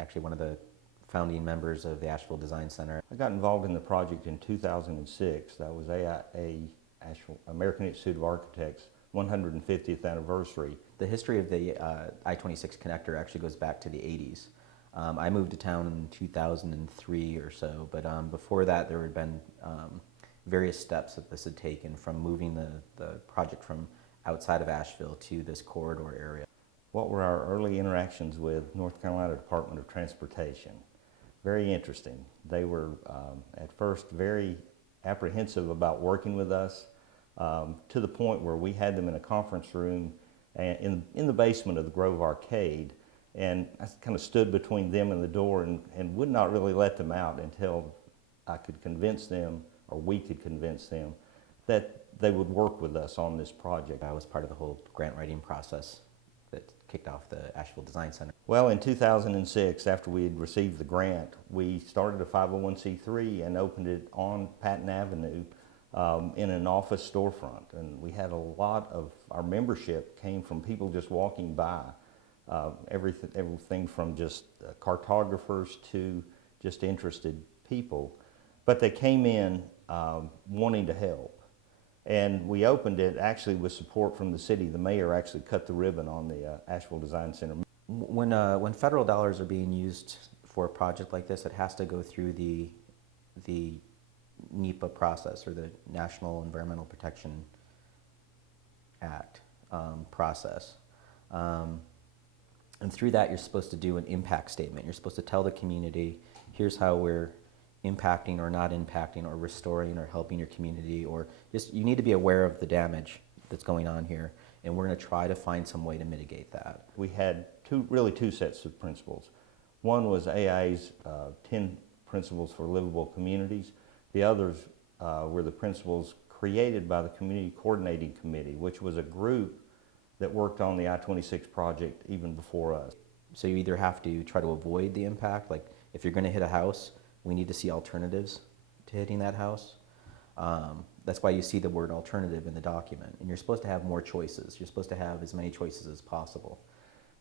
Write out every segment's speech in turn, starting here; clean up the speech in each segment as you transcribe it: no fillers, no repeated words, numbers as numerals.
actually one of the founding members of the Asheville Design Center. I got involved in the project in 2006. That was AIA, American Institute of Architects, 150th anniversary. The history of the I-26 connector actually goes back to the 80s. I moved to town in 2003 or so, but before that there had been various steps that this had taken from moving the project from outside of Asheville to this corridor area. What were our early interactions with North Carolina Department of Transportation? Very interesting. They were at first very apprehensive about working with us, to the point where we had them in a conference room in the basement of the Grove Arcade, and I kind of stood between them and the door and would not really let them out until I could convince them, or we could convince them, that they would work with us on this project. I was part of the whole grant writing process that kicked off the Asheville Design Center. Well, in 2006, after we had received the grant, we started a 501c3 and opened it on Patton Avenue in an office storefront. And we had a lot of our membership came from people just walking by, everything from just cartographers to just interested people. But they came in wanting to help. And we opened it actually with support from the city. The mayor actually cut the ribbon on the Asheville Design Center. When federal dollars are being used for a project like this, it has to go through the NEPA process, or the National Environmental Protection Act process. And through that, you're supposed to do an impact statement. You're supposed to tell the community, here's how we're impacting or not impacting or restoring or helping your community, or just you need to be aware of the damage that's going on here, and we're going to try to find some way to mitigate that. We had really two sets of principles. One was AIA's 10 principles for livable communities. The others were the principles created by the Community Coordinating Committee, which was a group that worked on the I-26 project even before us. So you either have to try to avoid the impact, like if you're going to hit a house, we need to see alternatives to hitting that house. That's why you see the word alternative in the document. And you're supposed to have more choices. You're supposed to have as many choices as possible.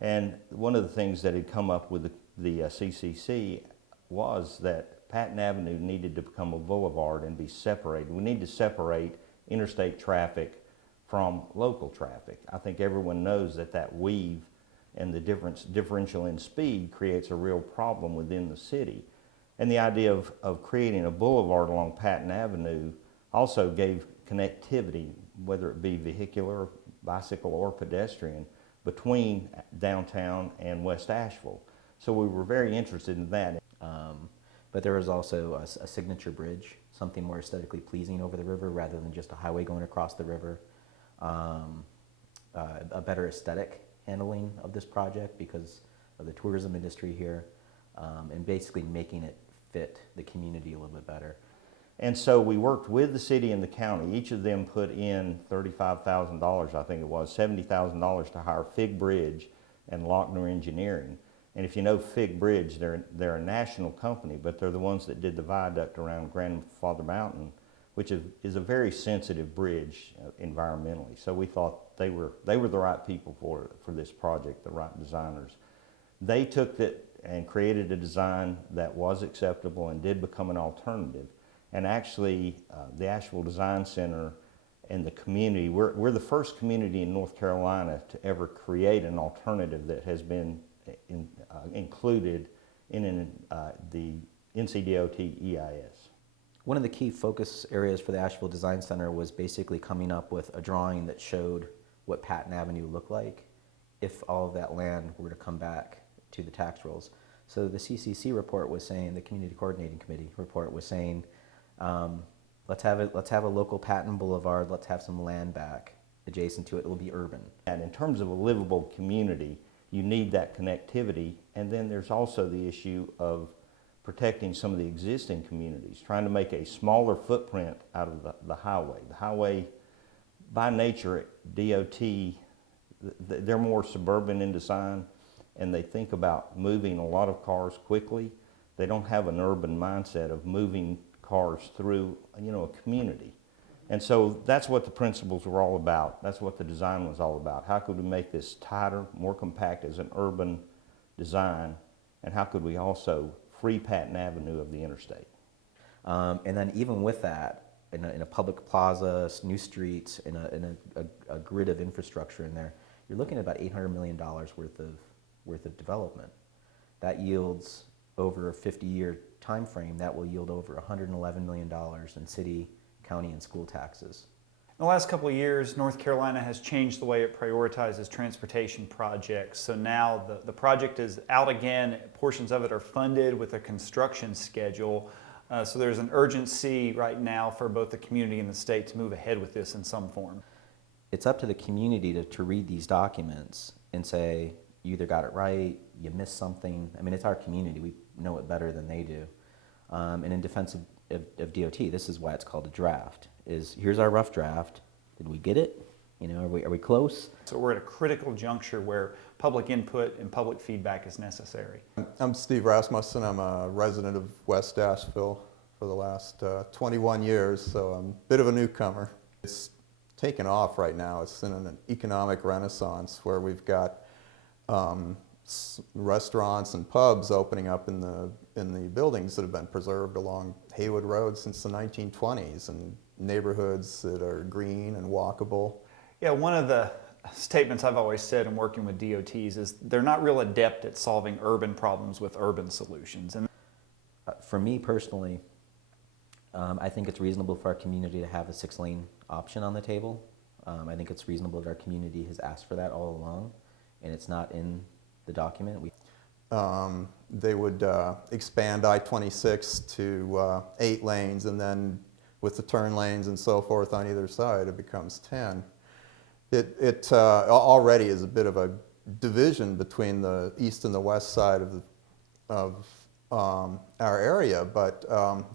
And one of the things that had come up with the CCC was that Patton Avenue needed to become a boulevard and be separated. We need to separate interstate traffic from local traffic. I think everyone knows that that weave and the differential in speed creates a real problem within the city. And the idea of creating a boulevard along Patton Avenue also gave connectivity, whether it be vehicular, bicycle, or pedestrian, between downtown and West Asheville. So we were very interested in that. But there was also a signature bridge, something more aesthetically pleasing over the river rather than just a highway going across the river. A better aesthetic handling of this project because of the tourism industry here, and basically making it fit the community a little bit better. And so we worked with the city and the county. Each of them put in $35,000, I think it was, $70,000 to hire Fig Bridge and Lochner Engineering. And if you know Fig Bridge, they're a national company, but they're the ones that did the viaduct around Grandfather Mountain, which is a very sensitive bridge environmentally. So we thought they were the right people for this project, the right designers. They took it and created a design that was acceptable and did become an alternative. And actually, the Asheville Design Center and the community, we're the first community in North Carolina to ever create an alternative that has been included in the NCDOT EIS. One of the key focus areas for the Asheville Design Center was basically coming up with a drawing that showed what Patton Avenue looked like if all of that land were to come back to the tax rolls. So the CCC report was saying, the Community Coordinating Committee report was saying, let's have a local Patton Boulevard, let's have some land back adjacent to it, it'll be urban. And in terms of a livable community, you need that connectivity, and then there's also the issue of protecting some of the existing communities, trying to make a smaller footprint out of the highway. The highway, by nature, DOT, they're more suburban in design, and they think about moving a lot of cars quickly. They don't have an urban mindset of moving cars through, a community. And so that's what the principles were all about. That's what the design was all about. How could we make this tighter, more compact as an urban design, And how could we also free Patton Avenue of the interstate? And then even with that, in a public plaza, new streets, in a grid of infrastructure in there, you're looking at about $800 million worth of development. That yields over a 50-year time frame. That will yield over $111 million in city, county, and school taxes. In the last couple of years, North Carolina has changed the way it prioritizes transportation projects. So now the project is out again. Portions of it are funded with a construction schedule. So there's an urgency right now for both the community and the state to move ahead with this in some form. It's up to the community to read these documents and say, you either got it right, you missed something. I mean, it's our community. We know it better than they do. And in defense of DOT, this is why it's called a draft, is here's our rough draft. Did we get it? You know, are we close? So we're at a critical juncture where public input and public feedback is necessary. I'm Steve Rasmussen. I'm a resident of West Asheville for the last 21 years, so I'm a bit of a newcomer. It's taken off right now. It's in an economic renaissance where we've got restaurants and pubs opening up in the buildings that have been preserved along Haywood Road since the 1920s, and neighborhoods that are green and walkable. Yeah, one of the statements I've always said in working with DOTs is they're not real adept at solving urban problems with urban solutions. And For me personally, I think it's reasonable for our community to have a 6-lane option on the table. I think it's reasonable that our community has asked for that all along, and it's not in the document. They would expand I-26 to 8 lanes, and then with the turn lanes and so forth on either side, it becomes 10. It already is a bit of a division between the east and the west side of our area, but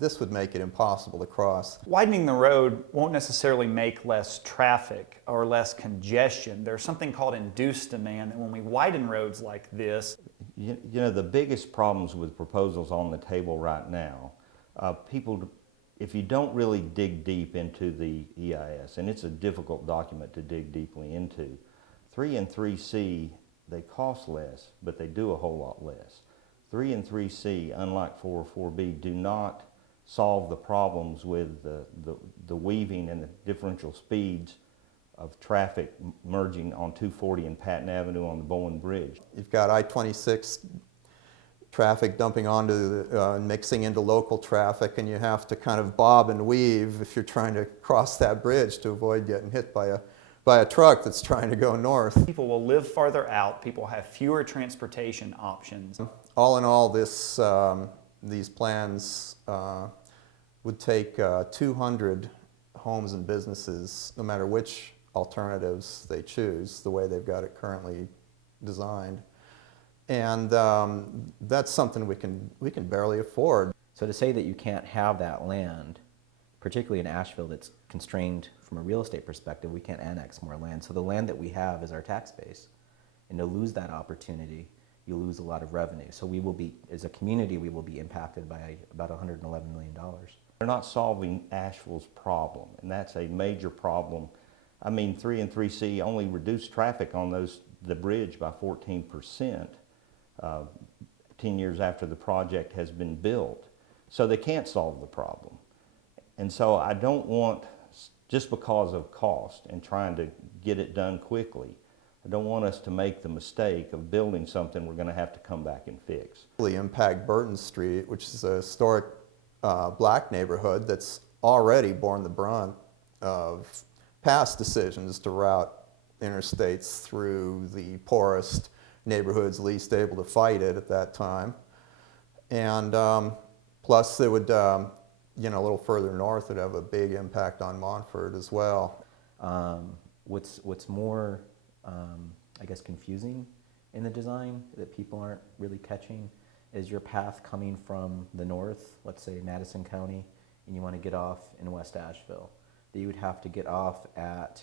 this would make it impossible to cross. widening the road won't necessarily make less traffic or less congestion. There's something called induced demand, and when we widen roads like this, You know, the biggest problems with proposals on the table right now, if you don't really dig deep into the EIS, and it's a difficult document to dig deeply into, 3 and 3C, they cost less, but they do a whole lot less. 3 and 3C, unlike 4 or 4B, do not solve the problems with the weaving and the differential speeds of traffic merging on 240 and Patton Avenue on the Bowen Bridge. You've got I-26 traffic dumping onto mixing into local traffic, and you have to kind of bob and weave if you're trying to cross that bridge to avoid getting hit by a truck that's trying to go north. people will live farther out, people have fewer transportation options. All in all, these plans would take 200 homes and businesses, no matter which alternatives they choose, the way they've got it currently designed. And that's something we can barely afford. So to say that you can't have that land, particularly in Asheville that's constrained from a real estate perspective, we can't annex more land. So the land that we have is our tax base. And to lose that opportunity, you lose a lot of revenue. So we will be, as a community, we will be impacted by about $111 million. They're not solving Asheville's problem, and that's a major problem. I mean, 3 and 3C only reduced traffic on the bridge by 14%. 10 years after the project has been built. So they can't solve the problem. And so I don't want, just because of cost and trying to get it done quickly, I don't want us to make the mistake of building something we're going to have to come back and fix. Really impact Burton Street, which is a historic black neighborhood that's already borne the brunt of past decisions to route interstates through the poorest neighborhoods least able to fight it at that time. And plus they would, a little further north, it would have a big impact on Montford as well. What's more, I guess, confusing in the design that people aren't really catching is your path coming from the north, let's say Madison County, and you want to get off in West Asheville. That you would have to get off at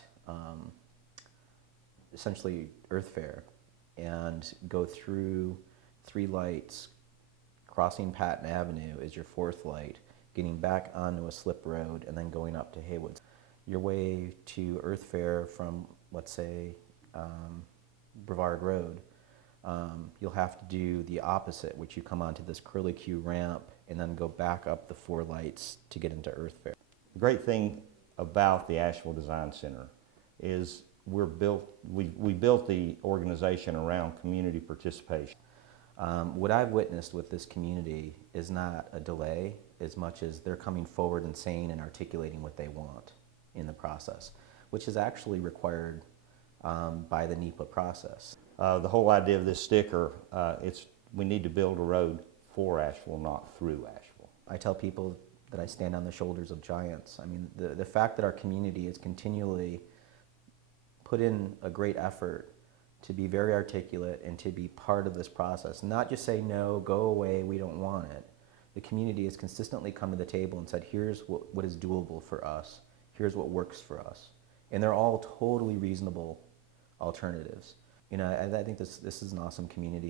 essentially Earth Fair and go through 3 lights, crossing Patton Avenue is your 4th light, getting back onto a slip road, and then going up to Haywood. Your way to Earth Fair from, let's say, Brevard Road you'll have to do the opposite, which you come onto this curlicue ramp and then go back up the 4 lights to get into Earth Fair. The great thing about the Asheville Design Center is we built the organization around community participation. What I've witnessed with this community is not a delay as much as they're coming forward and saying and articulating what they want in the process, which is actually required by the NEPA process. The whole idea of this sticker, we need to build a road for Asheville, not through Asheville. I tell people that I stand on the shoulders of giants. I mean, the fact that our community has continually put in a great effort to be very articulate and to be part of this process, not just say, no, go away, we don't want it. The community has consistently come to the table and said, here's what is doable for us. Here's what works for us. And they're all totally reasonable alternatives. You know, I think this is an awesome community.